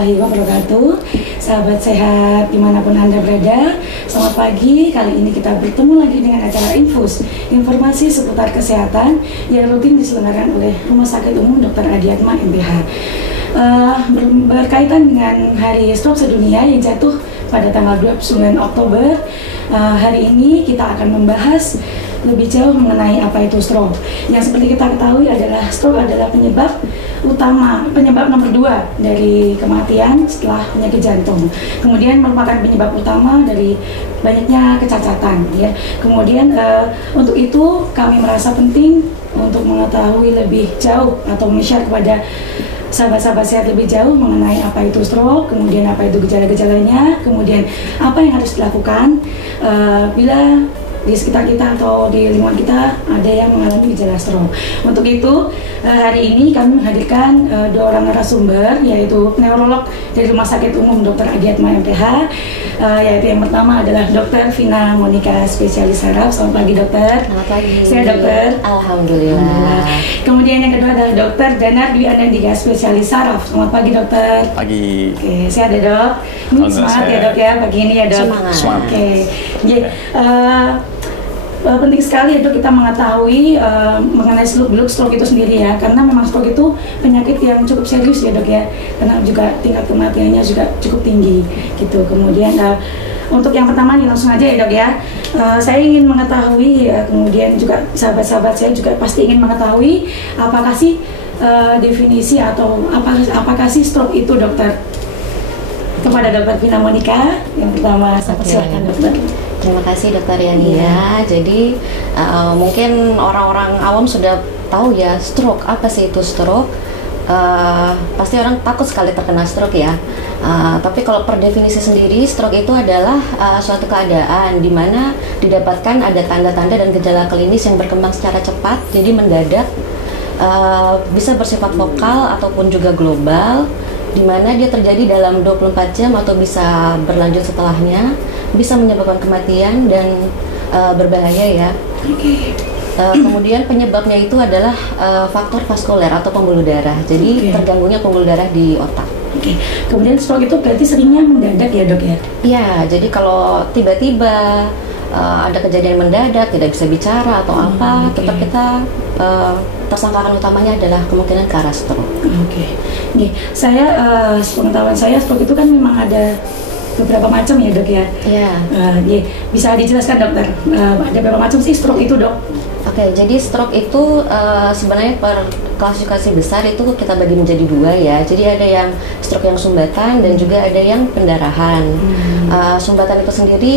warahmatullahi wabarakatuh. Sahabat sehat dimanapun Anda berada, selamat pagi. Kali ini kita bertemu lagi dengan acara Infus, informasi seputar kesehatan yang rutin diselenggarakan oleh Rumah Sakit Umum Dr. Adiatma MPH. Berkaitan dengan Hari Stroke Sedunia yang jatuh pada tanggal 29 Oktober, hari ini kita akan membahas lebih jauh mengenai apa itu stroke. Yang seperti kita ketahui adalah stroke adalah penyebab nomor 2 dari kematian setelah penyakit jantung. Kemudian merupakan penyebab utama dari banyaknya kecacatan, ya. Kemudian untuk itu kami merasa penting untuk mengetahui lebih jauh atau share kepada sahabat-sahabat sehat lebih jauh mengenai apa itu stroke, kemudian apa itu gejala-gejalanya, kemudian apa yang harus dilakukan bila di sekitar kita atau di lingkungan kita ada yang mengalami gejala stroke. Untuk itu hari ini kami menghadirkan 2 orang narasumber, yaitu neurolog dari Rumah Sakit Umum Dr. Adiatma MPH, yaitu yang pertama adalah Dr. Vina Monika, spesialis saraf. Selamat pagi dokter. Selamat pagi. Saya dokter. Alhamdulillah. Kemudian yang kedua adalah Dr. Danar Dwi Anandika, spesialis saraf. Selamat pagi dokter. Pagi. Oke, sehat ya dok? Semangat ya dok ya pagi ini ya dok. Semangat. Oke. Penting sekali untuk kita mengetahui mengenai stroke itu sendiri ya, karena memang stroke itu penyakit yang cukup serius ya dok ya, karena juga tingkat kematiannya juga cukup tinggi gitu. Kemudian untuk yang pertama nih langsung aja ya dok ya, saya ingin mengetahui ya, kemudian juga sahabat-sahabat saya juga pasti ingin mengetahui apakah sih definisi atau apakah sih stroke itu dokter? Kepada Dr. Vina Monika yang pertama, silakan dokter. Terima kasih Dokter Yania. Jadi mungkin orang-orang awam sudah tahu ya stroke. Apa sih itu stroke? Pasti orang takut sekali terkena stroke ya. Tapi kalau per definisi sendiri, stroke itu adalah suatu keadaan di mana didapatkan ada tanda-tanda dan gejala klinis yang berkembang secara cepat, jadi mendadak, bisa bersifat lokal ataupun juga global, di mana dia terjadi dalam 24 jam atau bisa berlanjut setelahnya, bisa menyebabkan kematian dan berbahaya ya. Kemudian penyebabnya itu adalah faktor vaskuler atau pembuluh darah. Jadi terganggunya pembuluh darah di otak. Kemudian stroke itu berarti seringnya mendadak ya dok ya? Iya, jadi kalau tiba-tiba ada kejadian mendadak, tidak bisa bicara atau apa, tetap kita tersangkakan utamanya adalah kemungkinan ke arah stroke. Saya sepengetahuan saya stroke itu kan memang ada beberapa macam ya dok ya? Iya. Bisa dijelaskan dokter, ada berapa macam sih stroke itu dok? Jadi stroke itu sebenarnya per klasifikasi besar itu kita bagi menjadi 2 ya. Jadi ada yang stroke yang sumbatan dan juga ada yang pendarahan. Sumbatan itu sendiri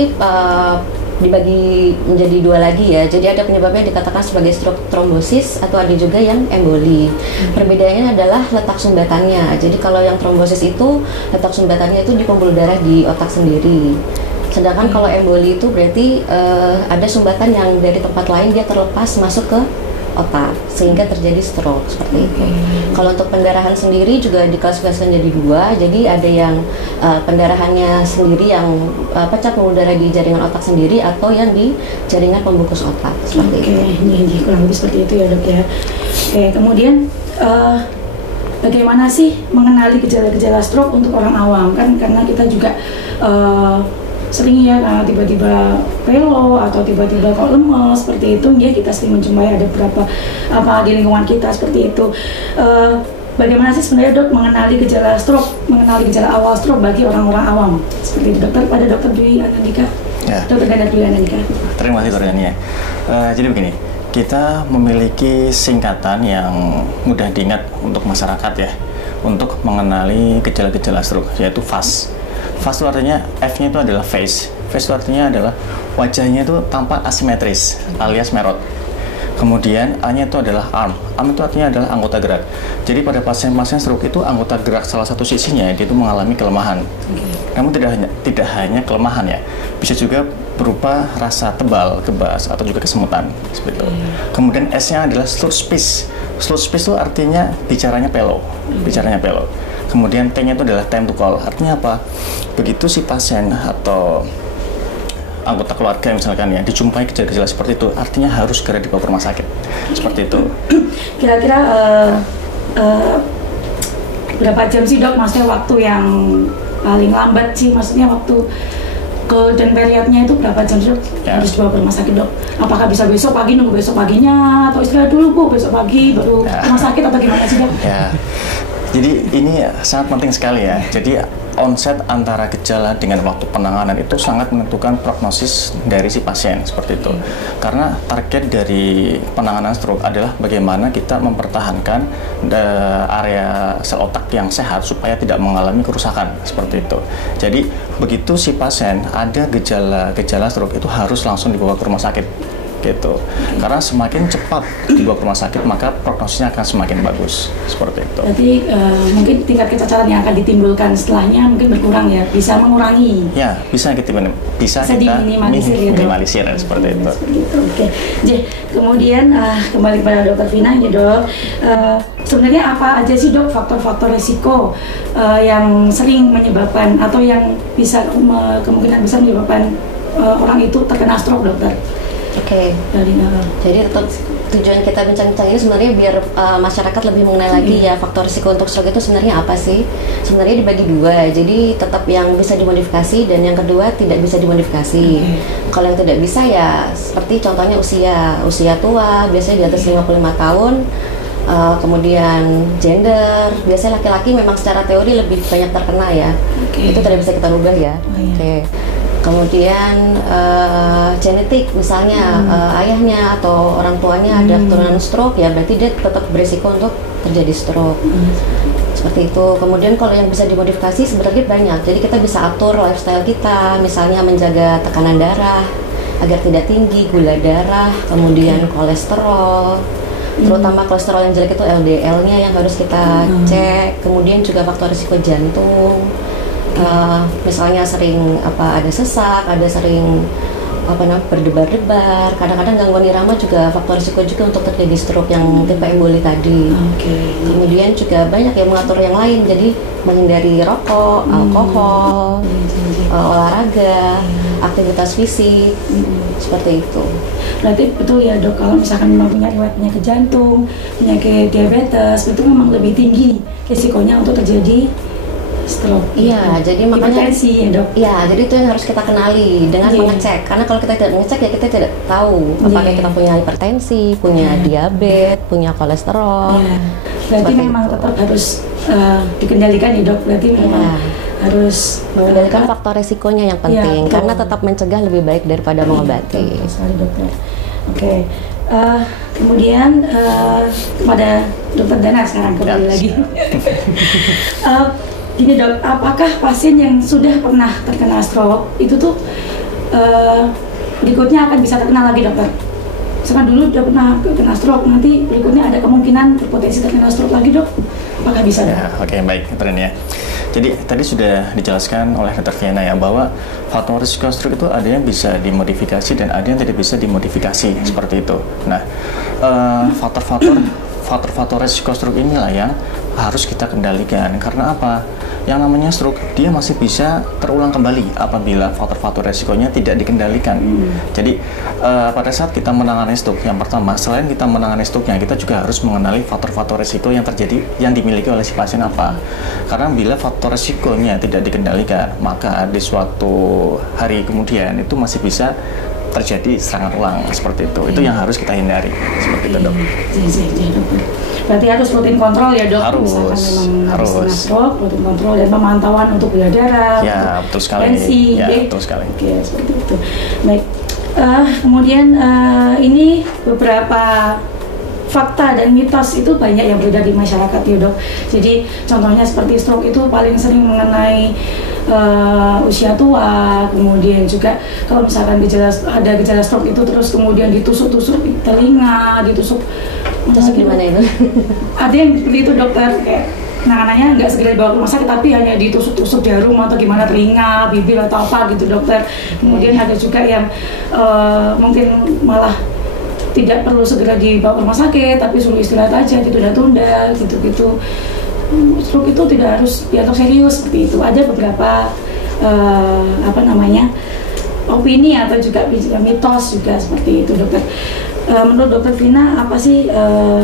dibagi menjadi 2 lagi ya. Jadi ada penyebabnya dikatakan sebagai stroke trombosis atau ada juga yang emboli. Perbedaannya adalah letak sumbatannya. Jadi kalau yang trombosis itu letak sumbatannya itu di pembuluh darah di otak sendiri. Sedangkan kalau emboli itu berarti ada sumbatan yang dari tempat lain dia terlepas masuk ke otak sehingga terjadi stroke seperti itu. Kalau untuk pendarahan sendiri juga diklasifikasikan jadi 2. Jadi ada yang pendarahannya sendiri yang pecah pembuluh darah di jaringan otak sendiri atau yang di jaringan pembungkus otak seperti itu. Kurang lebih seperti itu ya dok ya. Kemudian bagaimana sih mengenali gejala-gejala stroke untuk orang awam, kan karena kita juga sering ya tiba-tiba pelo atau tiba-tiba kok lemes seperti itu ya, kita sering menjumpai ada beberapa di lingkungan kita seperti itu. Bagaimana sih sebenarnya dok mengenali gejala stroke, mengenali gejala awal stroke bagi orang-orang awam seperti itu dokter? Pada Dr. Dwi Anandika ya. Dr. Dwi Anandika. Terima kasih Dr. Yania. Jadi begini, kita memiliki singkatan yang mudah diingat untuk masyarakat ya, untuk mengenali gejala-gejala stroke, yaitu FAS. FAS itu artinya, F-nya itu adalah face. Face itu artinya adalah wajahnya itu tampak asimetris alias merot. Kemudian A-nya itu adalah arm. Arm itu artinya adalah anggota gerak. Jadi pada pasien-pasien stroke itu anggota gerak salah satu sisinya dia itu mengalami kelemahan. Namun tidak hanya kelemahan ya, bisa juga berupa rasa tebal, kebas atau juga kesemutan seperti itu. Kemudian S-nya adalah slurred speech. Slurred speech itu artinya bicaranya pelo. Kemudian T-nya itu adalah time to call. Artinya apa? Begitu si pasien atau anggota keluarga misalkan ya dijumpai gejala-gejala seperti itu, artinya harus segera dibawa ke rumah sakit. Seperti itu. Kira-kira berapa jam sih dok? Maksudnya waktu yang paling lambat sih, maksudnya waktu golden periodnya itu berapa jam sih dok? Harus dibawa ke rumah sakit dok? Apakah bisa besok pagi, nunggu besok paginya, atau istirahat dulu bu, besok pagi baru rumah sakit, atau gimana sih dok? Ya, jadi ini sangat penting sekali ya. Jadi onset antara gejala dengan waktu penanganan itu sangat menentukan prognosis dari si pasien, seperti itu. Karena target dari penanganan stroke adalah bagaimana kita mempertahankan area sel otak yang sehat supaya tidak mengalami kerusakan, seperti itu. Jadi begitu si pasien ada gejala stroke itu harus langsung dibawa ke rumah sakit gitu. Karena semakin cepat dibawa ke rumah sakit maka prognosisnya akan semakin bagus, seperti itu. Berarti mungkin tingkat kecacatan yang akan ditimbulkan setelahnya mungkin berkurang ya, bisa mengurangi. Ya, bisa kita minimalisir seperti itu. Oke. Jadi kemudian kembali kepada Dokter Vina ya dok. Sebenarnya apa aja sih dok faktor-faktor resiko yang sering menyebabkan atau yang bisa kemungkinan besar menyebabkan orang itu terkena stroke, dokter? Oke. Jadi tujuan kita bincang-bincang ini sebenarnya biar masyarakat lebih mengenai lagi ya faktor risiko untuk stroke itu sebenarnya apa sih? Sebenarnya dibagi dua. Jadi tetap yang bisa dimodifikasi dan yang kedua tidak bisa dimodifikasi. Kalau yang tidak bisa ya seperti contohnya usia tua, biasanya di atas 55 tahun. Kemudian gender, biasanya laki-laki memang secara teori lebih banyak terkena ya. Itu tidak bisa kita rubah ya. Kemudian genetik, misalnya ayahnya atau orang tuanya ada keturunan stroke, ya berarti dia tetap berisiko untuk terjadi stroke. Seperti itu. Kemudian kalau yang bisa dimodifikasi sebenarnya banyak. Jadi kita bisa atur lifestyle kita, misalnya menjaga tekanan darah agar tidak tinggi, gula darah, kemudian kolesterol. Terutama kolesterol yang jelek itu LDL-nya yang harus kita cek. Kemudian juga faktor risiko jantung. Misalnya sering ada sesak, ada sering berdebar-debar. Kadang-kadang gangguan irama juga faktor risiko juga untuk terjadi stroke yang tipe emboli tadi. Kemudian juga banyak yang mengatur yang lain, jadi menghindari rokok, alkohol, olahraga, aktivitas fisik, seperti itu. Berarti betul ya dok, kalau misalkan memang punya riwayat penyakit jantung, penyakit diabetes, itu memang lebih tinggi risikonya untuk terjadi stroke. Iya, jadi makanya hipertensi ya dok. Iya, jadi itu yang harus kita kenali dengan mengecek. Karena kalau kita tidak mengecek ya kita tidak tahu apakah kita punya hipertensi, punya diabetes, punya kolesterol. Berarti memang tetap harus dikendalikan ya dok. Berarti memang harus mengendalikan faktor resikonya yang penting, karena tetap mencegah lebih baik daripada mengobati. Sekali dokter. Oke. Kemudian kepada Dokter Dana sekarang kembali lagi. Gini dok, apakah pasien yang sudah pernah terkena stroke itu tuh berikutnya akan bisa terkena lagi dokter? Misalkan dulu udah pernah terkena stroke, nanti berikutnya ada kemungkinan berpotensi terkena stroke lagi dok? Apakah bisa dok? Oke, baik, Dren ya. Jadi tadi sudah dijelaskan oleh Dr. Viana ya bahwa faktor risiko stroke itu ada yang bisa dimodifikasi dan ada yang tidak bisa dimodifikasi, seperti itu. Nah, faktor-faktor risiko stroke inilah yang harus kita kendalikan. Karena apa? Yang namanya stroke dia masih bisa terulang kembali apabila faktor-faktor resikonya tidak dikendalikan. Jadi pada saat kita menangani stroke, yang pertama selain kita menangani stroke-nya, kita juga harus mengenali faktor-faktor resiko yang terjadi yang dimiliki oleh si pasien apa. Karena bila faktor resikonya tidak dikendalikan, maka di suatu hari kemudian itu masih bisa terjadi serangan ulang seperti itu. Itu yang harus kita hindari, seperti itu dok. Berarti harus rutin kontrol ya dok. Harus stroke, rutin kontrol dan pemantauan untuk gula darah, ya betul sekali. tensi, betul sekali. Oke, seperti itu. Baik. Kemudian ini beberapa fakta dan mitos itu banyak yang beredar di masyarakat ya dok. Jadi contohnya seperti stroke itu paling sering mengenai usia tua, kemudian juga kalau misalkan ada gejala stroke itu terus kemudian ditusuk-tusuk telinga, ditusuk gimana itu? Ada yang seperti itu dokter, kayak penanganannya nggak segera dibawa ke rumah sakit tapi hanya ditusuk-tusuk jarum atau gimana telinga, bibir atau apa gitu dokter. Kemudian ada juga yang mungkin malah tidak perlu segera dibawa ke rumah sakit tapi suruh istirahat aja, ditunda-tunda gitu-gitu. Stroke itu tidak harus diatur serius seperti itu. Ada beberapa opini atau juga mitos juga seperti itu dokter. Menurut dokter Vina, apa sih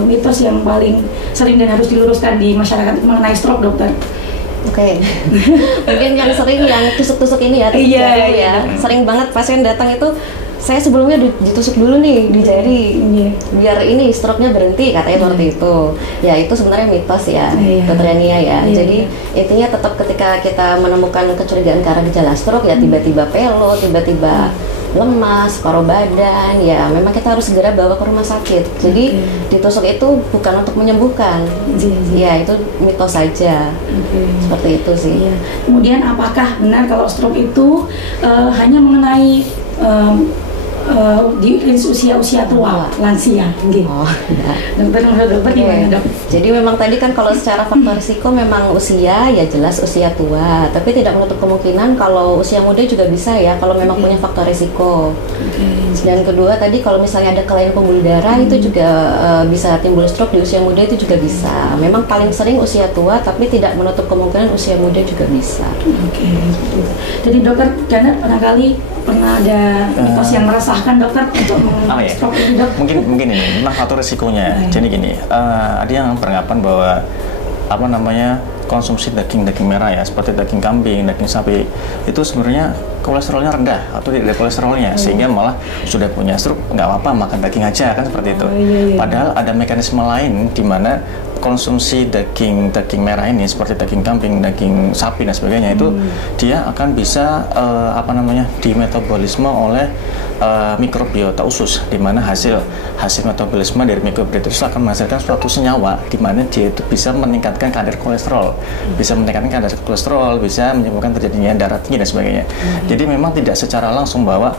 mitos yang paling sering dan harus diluruskan di masyarakat mengenai stroke dokter? Oke. Mungkin yang sering yang tusuk-tusuk ini ya, sering banget pasien datang itu, saya sebelumnya ditusuk dulu nih di jari, biar ini stroke-nya berhenti, katanya seperti itu. Ya itu sebenarnya mitos ya, Dokter Yania ya. Jadi intinya tetap ketika kita menemukan kecurigaan ke arah gejala stroke ya, tiba-tiba pelo, tiba-tiba lemas, paruh badan, ya memang kita harus segera bawa ke rumah sakit. Jadi ditusuk itu bukan untuk menyembuhkan, ya itu mitos saja. Seperti itu sih. Kemudian apakah benar kalau stroke itu hanya mengenai di usia tua, lansia, gitu. Dokter gimana dok? Jadi memang tadi kan kalau secara faktor risiko memang usia ya jelas usia tua, tapi tidak menutup kemungkinan kalau usia muda juga bisa ya kalau memang punya faktor risiko. Dan kedua tadi kalau misalnya ada kelainan pembuluh darah itu juga bisa timbul stroke di usia muda, itu juga bisa. Memang paling sering usia tua, tapi tidak menutup kemungkinan usia muda juga bisa. Jadi dokter Janet pernah ada mitos yang meresahkan dokter untuk stroke ini dok? Mungkin ini memang faktor risikonya. Jadi gini, ada yang beranggapan bahwa konsumsi daging merah ya, seperti daging kambing, daging sapi, itu sebenarnya kolesterolnya rendah atau tidak ada kolesterolnya, sehingga malah sudah punya stroke nggak apa-apa makan daging aja kan, seperti itu. Padahal ada mekanisme lain di mana konsumsi daging merah ini seperti daging kambing, daging sapi dan sebagainya itu dia akan bisa dimetabolisme oleh mikrobiota usus, di mana hasil metabolisme dari mikrobiota usus akan menghasilkan suatu senyawa di mana dia itu bisa meningkatkan kadar kolesterol, bisa menyebabkan terjadinya darah tinggi dan sebagainya. Jadi memang tidak secara langsung bahwa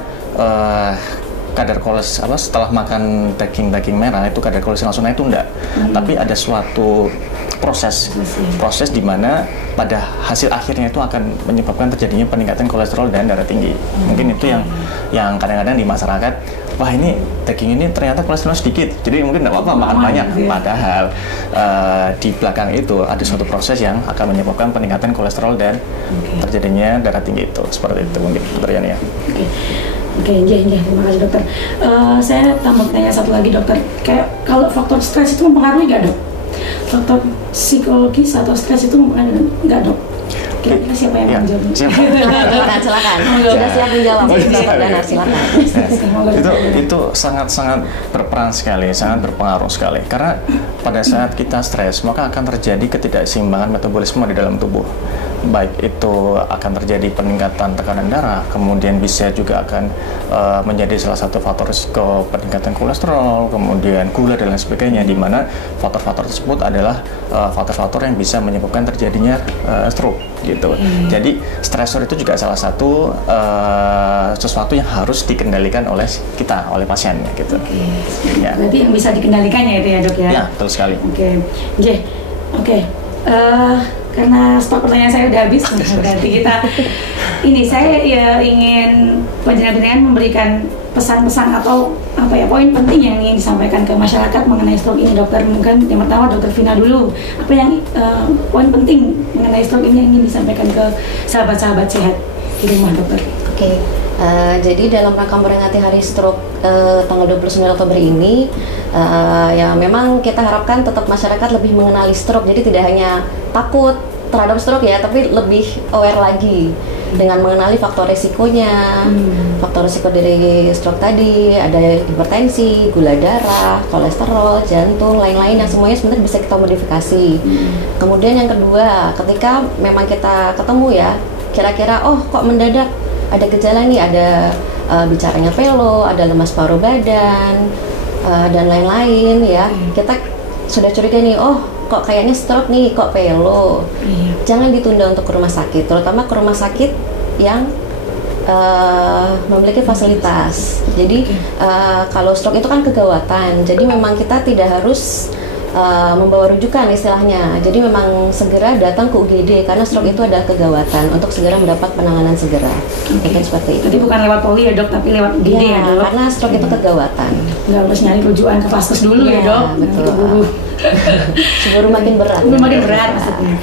kadar kolesterol setelah makan daging merah itu kadar kolesterol langsung naik, itu enggak. Tapi ada suatu proses di mana pada hasil akhirnya itu akan menyebabkan terjadinya peningkatan kolesterol dan darah tinggi. Mungkin itu yang kadang-kadang di masyarakat, wah ini daging ini ternyata kolesterol sedikit, jadi mungkin tidak apa-apa makan banyak. Padahal di belakang itu ada suatu proses yang akan menyebabkan peningkatan kolesterol dan terjadinya darah tinggi itu. Seperti itu mungkin Dokter Yani ya. Terima kasih dokter. Saya tambah tanya satu lagi dokter, kayak kalau faktor stres itu mempengaruhi nggak dok? Faktor psikologis atau stres itu mempengaruhi nggak dok? Kira-kira siapa yang menjawab? Silakan. Sudah siap menjawab. Silakan. Itu sangat berperan sekali, sangat berpengaruh sekali. Karena pada saat kita stres, maka akan terjadi ketidakseimbangan metabolisme di dalam tubuh. Baik itu akan terjadi peningkatan tekanan darah, kemudian bisa juga akan menjadi salah satu faktor risiko peningkatan kolesterol, kemudian gula dan lain sebagainya, di mana faktor-faktor tersebut adalah faktor-faktor yang bisa menyebabkan terjadinya stroke gitu. Jadi stresor itu juga salah satu sesuatu yang harus dikendalikan oleh kita, oleh pasiennya gitu. Ya. Berarti yang bisa dikendalikannya itu ya dok ya? Ya, betul sekali. Karena stok pertanyaan saya udah habis, berarti saya ingin panjenengan memberikan pesan-pesan atau poin penting yang ingin disampaikan ke masyarakat mengenai stroke ini dokter. Mungkin yang pertama dokter Vina dulu, apa yang poin penting mengenai stroke ini yang ingin disampaikan ke sahabat-sahabat sehat di rumah dokter? Jadi dalam rangka memperingati Hari Stroke tanggal 29 Oktober ini, ya memang kita harapkan tetap masyarakat lebih mengenali stroke. Jadi tidak hanya takut terhadap stroke ya, tapi lebih aware lagi dengan mengenali faktor risikonya. Faktor risiko dari stroke tadi ada hipertensi, gula darah, kolesterol, jantung, lain-lain yang semuanya sebenarnya bisa kita modifikasi. Kemudian yang kedua, ketika memang kita ketemu ya, kira-kira kok mendadak ada gejala nih, ada bicaranya pelo, ada lemas paruh badan, dan lain-lain ya. Kita sudah curiga nih, kok kayaknya stroke nih, kok pelo. Jangan ditunda untuk ke rumah sakit, terutama ke rumah sakit yang memiliki fasilitas. Jadi kalau stroke itu kan kegawatan, jadi memang kita tidak harus membawa rujukan istilahnya. Jadi memang segera datang ke UGD karena stroke itu adalah kegawatan untuk segera mendapat penanganan segera. Mungkin seperti itu. Jadi bukan lewat poli ya dok, tapi lewat UGD ya dok? Karena stroke itu kegawatan. Nggak harus nyari rujukan ke vaskes dulu ya dok? Betul. Sebelum makin berat. Maksudnya.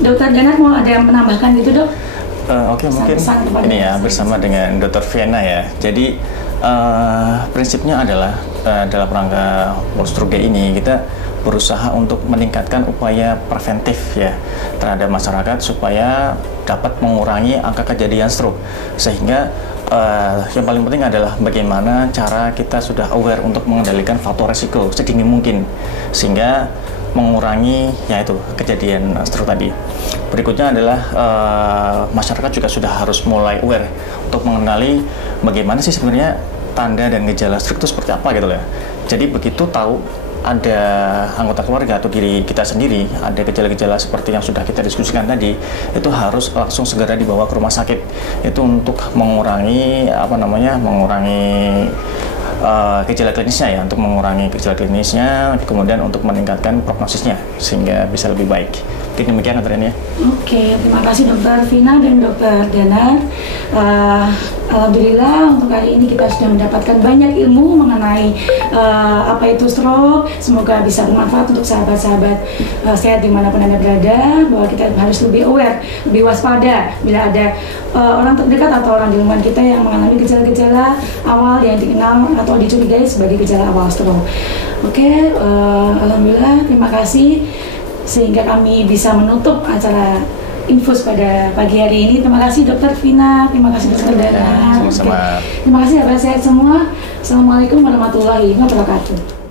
Dokter Janet mau ada yang menambahkan gitu dok? Oke, mungkin ini ya bersama dengan Dr. Viana ya. Jadi prinsipnya adalah dalam rangka World Stroke Day ini kita berusaha untuk meningkatkan upaya preventif ya terhadap masyarakat supaya dapat mengurangi angka kejadian stroke. Sehingga yang paling penting adalah bagaimana cara kita sudah aware untuk mengendalikan faktor resiko sedini mungkin sehingga mengurangi yaitu kejadian stroke tadi. Berikutnya adalah masyarakat juga sudah harus mulai aware untuk mengenali bagaimana sih sebenarnya tanda dan gejala stroke itu seperti apa gitu ya. Jadi begitu tahu ada anggota keluarga atau diri kita sendiri ada gejala-gejala seperti yang sudah kita diskusikan tadi, itu harus langsung segera dibawa ke rumah sakit. Itu untuk mengurangi gejala klinisnya ya, untuk mengurangi gejala klinisnya, kemudian untuk meningkatkan prognosisnya sehingga bisa lebih baik. Mungkin demikian Dr. ya. Oke, terima kasih Dr. Vina dan Dr. Dana. Alhamdulillah untuk hari ini kita sudah mendapatkan banyak ilmu mengenai apa itu stroke. Semoga bisa bermanfaat untuk sahabat-sahabat sehat dimanapun Anda berada, bahwa kita harus lebih aware, lebih waspada bila ada orang terdekat atau orang di lingkungan kita yang mengalami gejala-gejala awal yang dikenal atau dicurigai sebagai gejala awal stroke. Oke, alhamdulillah, terima kasih sehingga kami bisa menutup acara Infus pada pagi hari ini. Terima kasih Dr. Vina, terima kasih Dr. Dana. Sama-sama. Terima kasih sahabat sehat semua. Assalamualaikum warahmatullahi wabarakatuh.